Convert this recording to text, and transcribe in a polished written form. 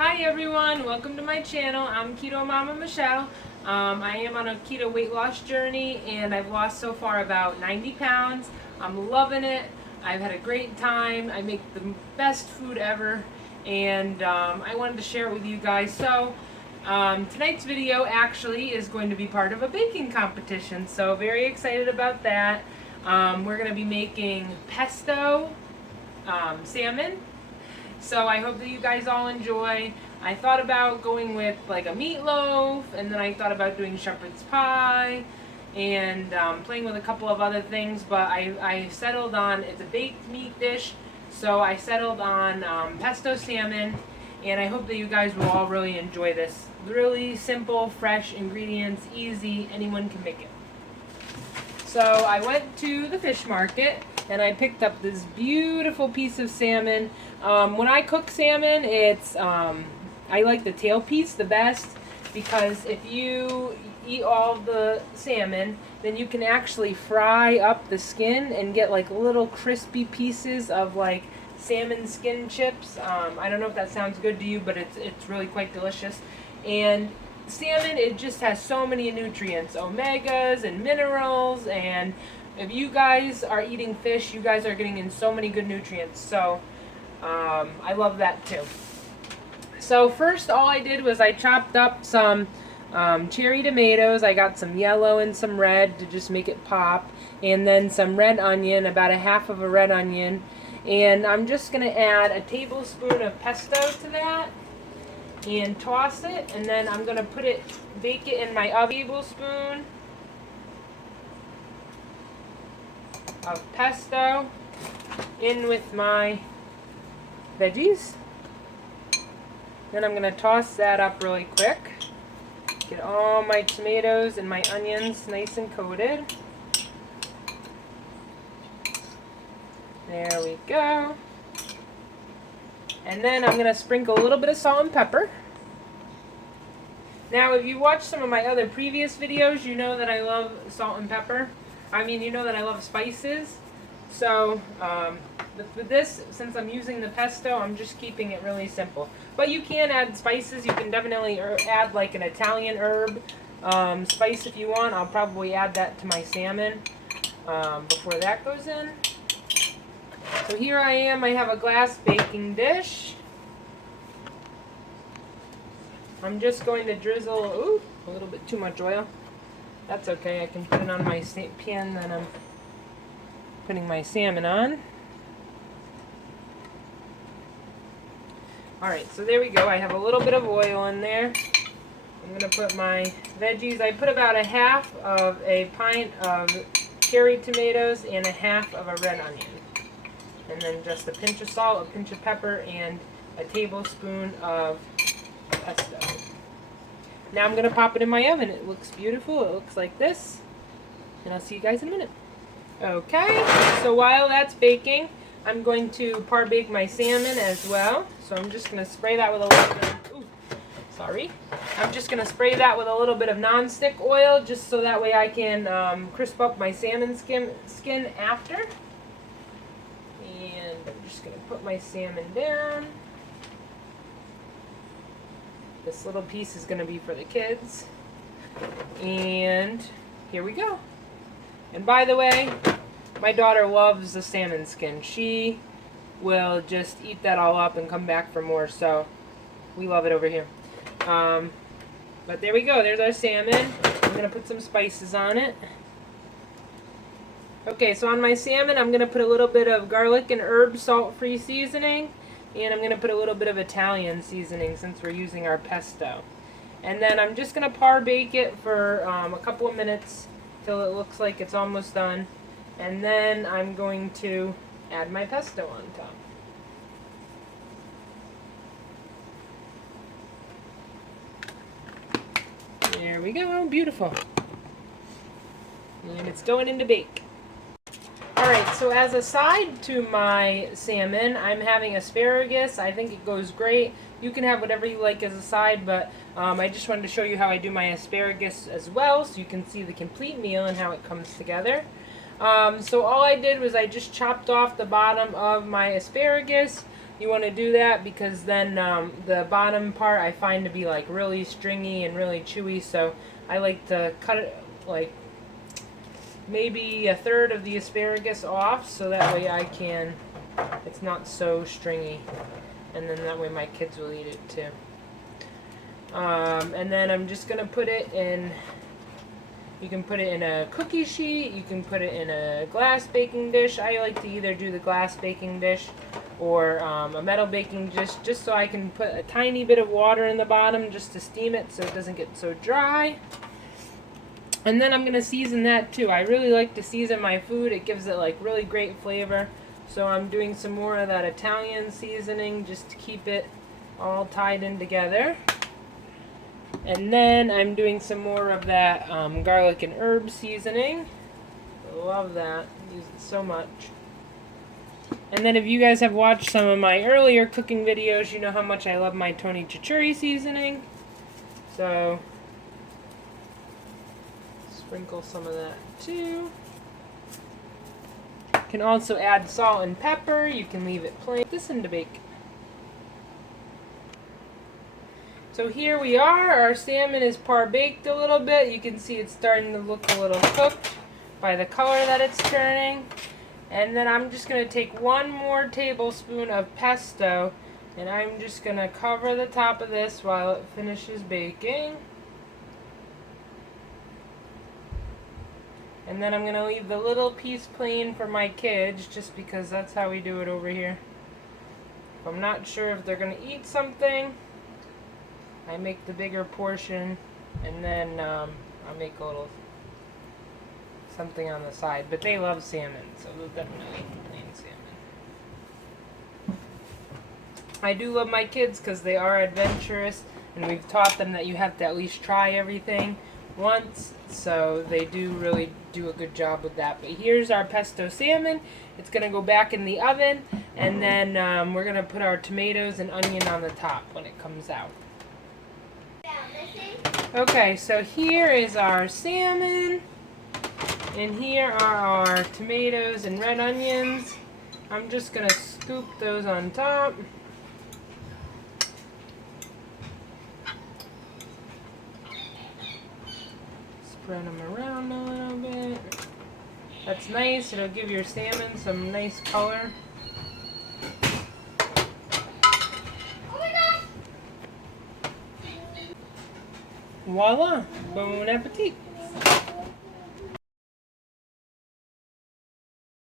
Hi everyone, welcome to my channel. I'm Keto Mama Michelle. I am on a keto weight loss journey and I've lost so far about 90 pounds. I'm loving it. I've had a great time. I make the best food ever and I wanted to share it with you guys. So tonight's video actually is going to be part of a baking competition. So very excited about that. We're going to be making pesto salmon. So I hope that you guys all enjoy. I thought about going with like a meatloaf, and then I thought about doing shepherd's pie, and playing with a couple of other things, but I settled on, it's a baked meat dish, so I settled on pesto salmon, and I hope that you guys will all really enjoy this. Really simple, fresh ingredients, easy, anyone can make it. So I went to the fish market and I picked up this beautiful piece of salmon. When I cook salmon, it's I like the tail piece the best because if you eat all the salmon, then you can actually fry up the skin and get like little crispy pieces of like salmon skin chips. I don't know if that sounds good to you, but it's really quite delicious. And salmon, it just has so many nutrients, omegas and minerals, and if you guys are eating fish, you guys are getting in so many good nutrients. So I love that too. So first, all I did was I chopped up some cherry tomatoes. I got some yellow and some red to just make it pop, and then some red onion, about a half of a red onion, and I'm just going to add a tablespoon of pesto to that and toss it, and then I'm going to bake it in my oven. Tablespoon of pesto in with my veggies. Then I'm going to toss that up really quick. Get all my tomatoes and my onions nice and coated. There we go. And then I'm going to sprinkle a little bit of salt and pepper. Now, if you watch some of my other previous videos, you know that I love salt and pepper. You know that I love spices. So, with this, since I'm using the pesto, I'm just keeping it really simple. But you can add spices. You can definitely add like an Italian herb spice if you want. I'll probably add that to my salmon before that goes in. So here I am. I have a glass baking dish. I'm just going to drizzle a little bit too much oil. That's okay. I can put it on my pan that I'm putting my salmon on. Alright, so there we go. I have a little bit of oil in there. I'm going to put my veggies. I put about a half of a pint of cherry tomatoes and a half of a red onion. And then just a pinch of salt, a pinch of pepper, and a tablespoon of pesto. Now I'm going to pop it in my oven. It looks beautiful. It looks like this. And I'll see you guys in a minute. Okay, so while that's baking, I'm going to par-bake my salmon as well. So I'm just going to spray that with a little bit of, I'm just going to spray that with a little bit of non-stick oil just so that way I can crisp up my salmon skin after. And I'm just going to put my salmon down. This little piece is going to be for the kids. And here we go. And by the way, my daughter loves the salmon skin. She will just eat that all up and come back for more. So we love it over here. But there we go. There's our salmon. I'm going to put some spices on it. Okay, so on my salmon, I'm going to put a little bit of garlic and herb salt-free seasoning. And I'm going to put a little bit of Italian seasoning since we're using our pesto. And then I'm just going to par-bake it for a couple of minutes till it looks like it's almost done. And then I'm going to add my pesto on top. There we go, beautiful. And it's going into bake. Alright, so as a side to my salmon, I'm having asparagus. I think it goes great. You can have whatever you like as a side, but I just wanted to show you how I do my asparagus as well, so you can see the complete meal and how it comes together. So all I did was I just chopped off the bottom of my asparagus, you want to do that because then the bottom part I find to be like really stringy and really chewy, so I like to cut it like maybe a third of the asparagus off so that way it's not so stringy, and then that way my kids will eat it too. And then I'm just going to put it in, you can put it in a cookie sheet, you can put it in a glass baking dish. I like to either do the glass baking dish or a metal baking dish, just so I can put a tiny bit of water in the bottom just to steam it so it doesn't get so dry. And then I'm going to season that too. I really like to season my food. It gives it like really great flavor. So I'm doing some more of that Italian seasoning just to keep it all tied in together. And then I'm doing some more of that garlic and herb seasoning. I love that. I use it so much. And then if you guys have watched some of my earlier cooking videos, you know how much I love my Tony Chimichurri seasoning. So sprinkle some of that too. You can also add salt and pepper. You can leave it plain. Put this in to bake. So here we are. Our salmon is par baked a little bit. You can see it's starting to look a little cooked by the color that it's turning. And then I'm just going to take 1 more tablespoon of pesto, and I'm just going to cover the top of this while it finishes baking. And then I'm going to leave the little piece plain for my kids, just because that's how we do it over here. If I'm not sure if they're going to eat something, I make the bigger portion, and then I'll make a little something on the side. But they love salmon, so they'll definitely eat plain salmon. I do love my kids because they are adventurous, and we've taught them that you have to at least try everything once, so they do really do a good job with that. But here's our pesto salmon. It's going to go back in the oven, and then we're going to put our tomatoes and onion on the top when it comes out. Okay, so here is our salmon, and here are our tomatoes and red onions. I'm just going to scoop those on top. Spread them around a little bit. That's nice. It'll give your salmon some nice color. Voila! Bon appetit!